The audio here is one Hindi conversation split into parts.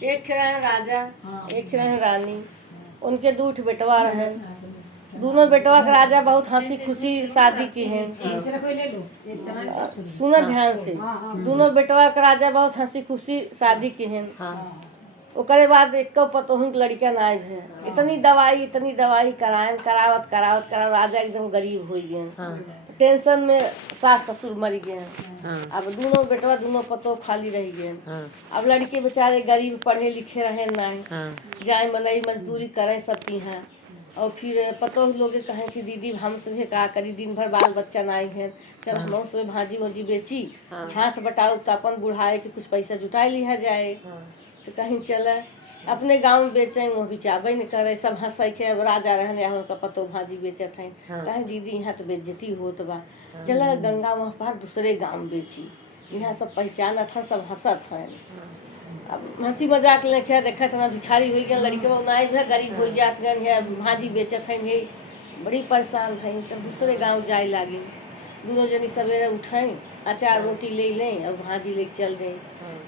एक रहे राजा, एक रहे रानी, उनके दूठ बेटवा रहे। दोनों बेटवा के राजा बहुत हंसी खुशी शादी की हैं। सुनो ध्यान से, दोनों बेटवा के राजा बहुत हंसी खुशी शादी की हैं। ओकरे बाद एक पतोहन के लड़का ना है। इतनी दवाई करावत करावत राजा एकदम गरीब हो गए। टेंशन में सास ससुर मर गए। अब दोनों बेटवा दोनों पतो खाली रह गए। अब लड़के बेचारे गरीब पढ़े लिखे रहे नहीं, जाए मनई मजदूरी करें सब की हैं। और फिर पतो लोग कहें कि दीदी हमसे भी का करी, दिन भर बाल बच्चा नहीं है, चल हम से भाजी वजी बेची हाथ बटाऊ तो अपन बुढ़ाए कि कुछ पैसा जुटाई लिया जाए। तो कहीं चले अपने गांव में बेचे, वो बिचाबे नहीं करे, सब हंसे के। अब राजा रहने उनका पतो भाजी बेचत हैं। कहें दीदी यहाँ तो बेइज्जती होत बा, चला गंगा वहाँ पार दूसरे गांव बेची, यहाँ सब पहचानत हैं, सब हंसत हैं। अब हंसी मजाक लेके देखत ना भिखारी हो गया लड़के बनाए भी गरीब हो जात गए है, भाजी बेचत हैं भी बड़ी परेशान हैं। तब दूसरे गांव जाए लागी। दोनों जनी सवेरे उठें, अचार रोटी ले लें और भाजी ले चल दें।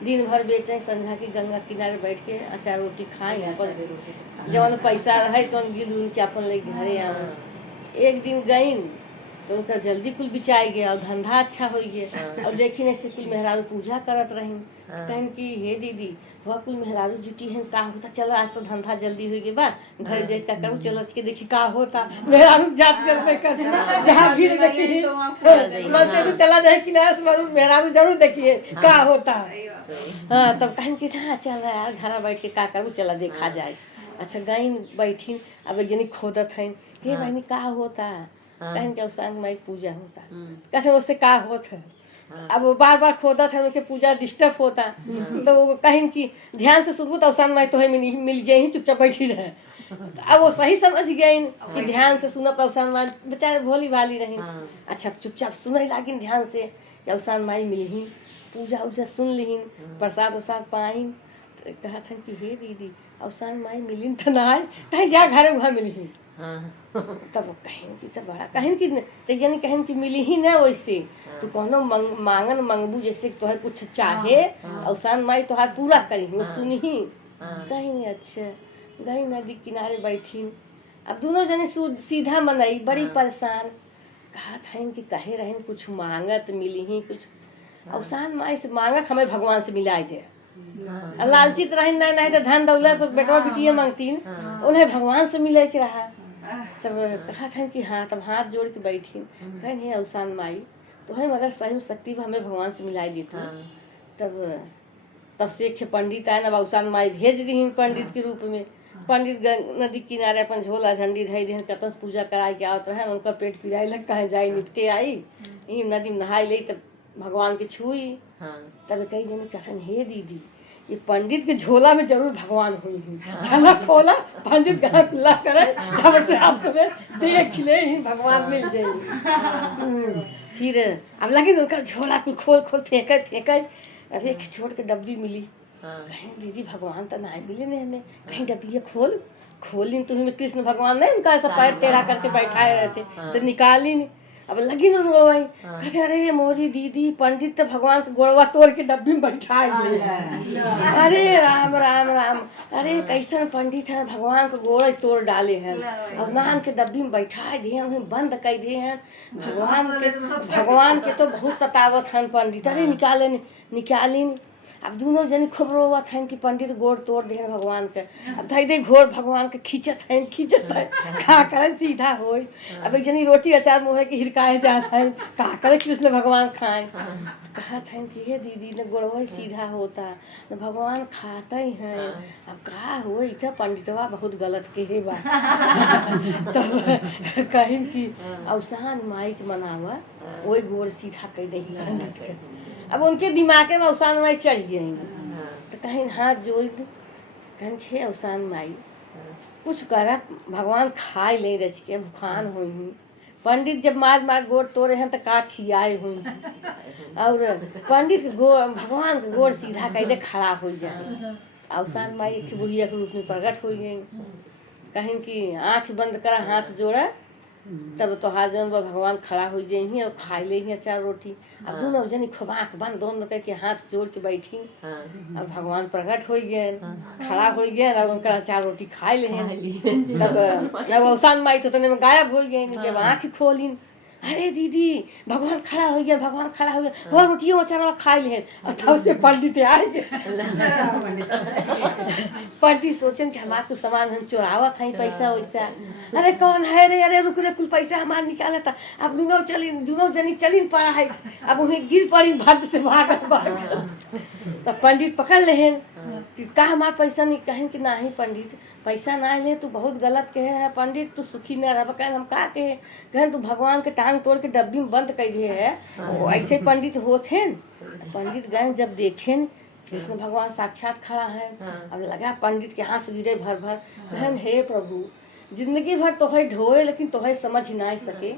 दिन भर बेचें, संझा की गंगा किनारे बैठ के अचार रोटी खाएं, अपन जवन पैसा रहे तो गिल उल के अपन ले घरे आए। एक दिन गई तो उनका जल्दी कुल बिचाई गया और धंधा अच्छा हो गया। और देखी नहीं से कुल मेहरारू पूजा करत रही। कहें कि हे दीदी वह कुल मेहरारू जुटी है का होता, चलो आज तो धंधा जल्दी हो गया बा, घर जाए का करूँ, चलो के देखी का होता। मेहरारू जात चलते कर जहाँ भीड़ देखी मन से तो चला जाए किनारे से मेहरारू जरूर देखिए का होता। हाँ तब कहें कि हाँ चल यार घर बैठ के का करूँ, चला देखा जाए। अच्छा गई बैठी, अब एक जनी खोदत है, हे बहनी का होता, कहें कि अवसान माई पूजा होता। कहते उससे का होत है। अब वो बार बार खोदत है, उनके पूजा डिस्टर्ब होता। तो वो कहें कि ध्यान से सुनबू तो अवसान माई तो है मिल जाए ही, चुपचाप बैठी रहे। अब वो सही समझ गए कि ध्यान से सुनब तो अवसान माई बेचारे भोली भाली रही। अच्छा चुपचाप सुने लागिन ध्यान से कि अवसान माई मिलही, पूजा उजा सुन लीन, प्रसाद उसाद पाइन। तो कहत हैं कि हे दीदी अवसान माई मिलिन तो ना कहीं जा घरे वहाँ मिलही। तब कहें कि तब बड़ा कहें कि तो यानी कहें कि मिली ही ना वैसे तो कहनो मांगन मंगबू जैसे तो है कुछ चाहे अवसान माई तो हाथ पूरा करी वो सुनी ही। कहीं अच्छा गई नदी किनारे बैठी। अब दोनों जने सीधा मनई बड़ी परेशान। कहा था कि कहे रहे कुछ मांगत मिली ही कुछ, अवसान माई से मांगत हमें भगवान से मिलाई दे। लालचित रही नहीं तो धन दौलत तो बेटवा बिटिया मांगती, उन्हें भगवान से मिले के रहा। तब कहा था कि हाँ, तब हाथ जोड़ के बैठी, कहे नहीं अवसान माई तो है मगर सही शक्ति हमें भगवान से मिलाई दी। तब से एक पंडित आए ना, अवसान माई भेज दी पंडित के रूप में। पंडित नदी किनारे अपन झोला झंडी धई दी, कतस पूजा कराए के आवत रहे। उनका पेट पिराए लग कहे जाए निपटे आई, नदी में नहाई ले तब भगवान के छुई। तब कई जनी कहते हे दीदी ये पंडित के झोला में जरूर भगवान हुई है, झला खोला पंडित कहाँ खुला करे तब से आप सब देख ले ही भगवान मिल जाएगी। फिर अब लगे उनका झोला को खोल फेंके अब एक छोड़ के डब्बी मिली। कहीं दीदी भगवान तो नहीं मिले ने हमें, कहीं डब्बी खोली तुम्हें कृष्ण भगवान नहीं उनका ऐसा पैर टेढ़ा करके बैठाए रहते तो निकाली नहीं। अब लगी न रोवाई, कहते अरे मोरी दीदी पंडित तो भगवान के गोड़वा तोड़ के डब्बी में बैठाए गए। अरे राम राम राम, अरे कैसन पंडित है भगवान के गोड़ तोड़ डाले हैं और नान के डब्बी में बैठाए दिए उन्हें बंद कर दिए हैं। भगवान के तो बहुत सतावत हैं पंडित, अरे निकाली। अब दोनों जनी खूब रोवत हैं कि पंडित गोड़ तोड़ दे भगवान के। अब धई घोर भगवान के खींचत है का करे सीधा होई। अब एक जनी रोटी अचार मुँह के हिरकाए जात है का करे कृष्ण भगवान खाए। कहत हैं कि हे दीदी न गोड़वा सीधा होता न भगवान खाते हैं, अब का हो इतना पंडितवा बहुत गलत के बा। तब कहीं कि अवसान माई के मनावा वही गोड़ सीधा कर दे पंडित के। अब उनके दिमाग में अवसान माई चढ़ गई तो कहीं हाथ जोड़ कहीं खे अवसान माई कुछ करा भगवान खाए ले रच के भूखान हुई। पंडित जब मार गोड़ तोड़े हैं तो का खियाए हुई और पंडित भगवान के गोड़ सीधा कर दे खड़ा हो जाए। अवसान माई एक बुढ़िया के रूप में प्रकट हो गई। कहीं कि आँख बंद करा हाथ जोड़ा तब तोहार जन बा भगवान खड़ा हो जाइए और खा ले चार रोटी। अब दोनों जनी खूब आँख बंद दोनों करके हाथ जोड़ के बैठी। अब भगवान प्रकट हो गए, खड़ा हो गए और उनका चार रोटी खा ले। तब औसान माई तो तने में गायब हो गए। जब आँख खोली, अरे दीदी भगवान खड़ा हो गया, भगवान खड़ा हो गया, वो रोटियों चार खा ले। और तब से पंडित आ गए। पंडित सोचन कि हमारे कुछ सामान हम चोरावत हैं पैसा वैसा। अरे कौन है रे, अरे रुक रे, कुल पैसा हमारे निकाला था। अब दोनों जनी चली पड़ा है। अब उन्हें गिर पड़ी, भाग से भाग। तो पंडित पकड़ ले कि का हमार पैसा नहीं। कहें कि नहीं पंडित पैसा ना ले, तू बहुत गलत कहे है पंडित, तू सुखी न रह। कहें हम का कहे, कहें तू भगवान के टांग तोड़ के डब्बी में बंद कर दिए है। ऐसे पंडित होते। पंडित गए जब देखें कृष्ण भगवान साक्षात खड़ा है। अब लगा पंडित के हाथ से गिरे भर भर। कहें हे प्रभु जिंदगी भर तोहे ढोए लेकिन तोहे समझ ही ना सके,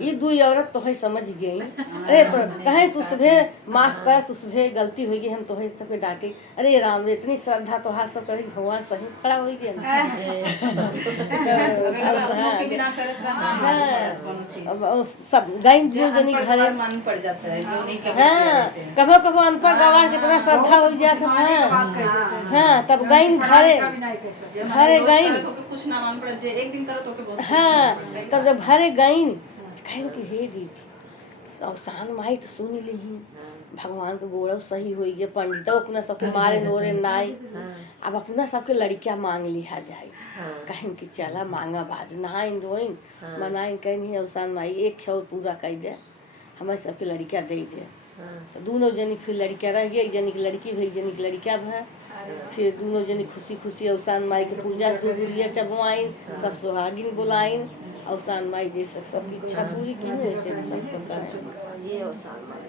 ये दो औरत तोहे समझ गई। अरे कहें तू सुबह माफ कर, तू सुबह गलती हो गई, हम तोहे सबके डांटे। अरे राम इतनी श्रद्धा तोहार सब करे भगवान सही खड़ा हो गया। सब गई जो जनी घरे मन पड़ जाता है। हाँ कभो कभो अनपढ़ गवार के इतना श्रद्धा हो जाता। हाँ तब गई घरे गई। कुछ ना मान पड़े एक दिन करो तो हाँ तब जब घरे गई कहें कि हे दीदी अवसान माई तो सुनी ली भगवान के गोड़ सही हो गया। पंडित अपना सबके मारे नोरे नाई। अब अपना सबके लड़कियां मांग लिया जाए। कहें कि चला मांगा बाज नहाइन धोइन बनाइन। कहीं अवसान माई एक शौर पूरा कर दे, हमारे सबके लड़कियां दे दे। तो दोनों जनी फिर लड़कियां रह गई, एक जनी की लड़की भई, जनी की लड़कियां भय। फिर दोनों जनी खुशी खुशी अवसान माई के पूजा दूरिया चबवाइन, सब सुहागिन बुलाइन। अवसान माई जैसे सबकी इच्छा पूरी की वैसे सबको कराए। ये अवसान माई।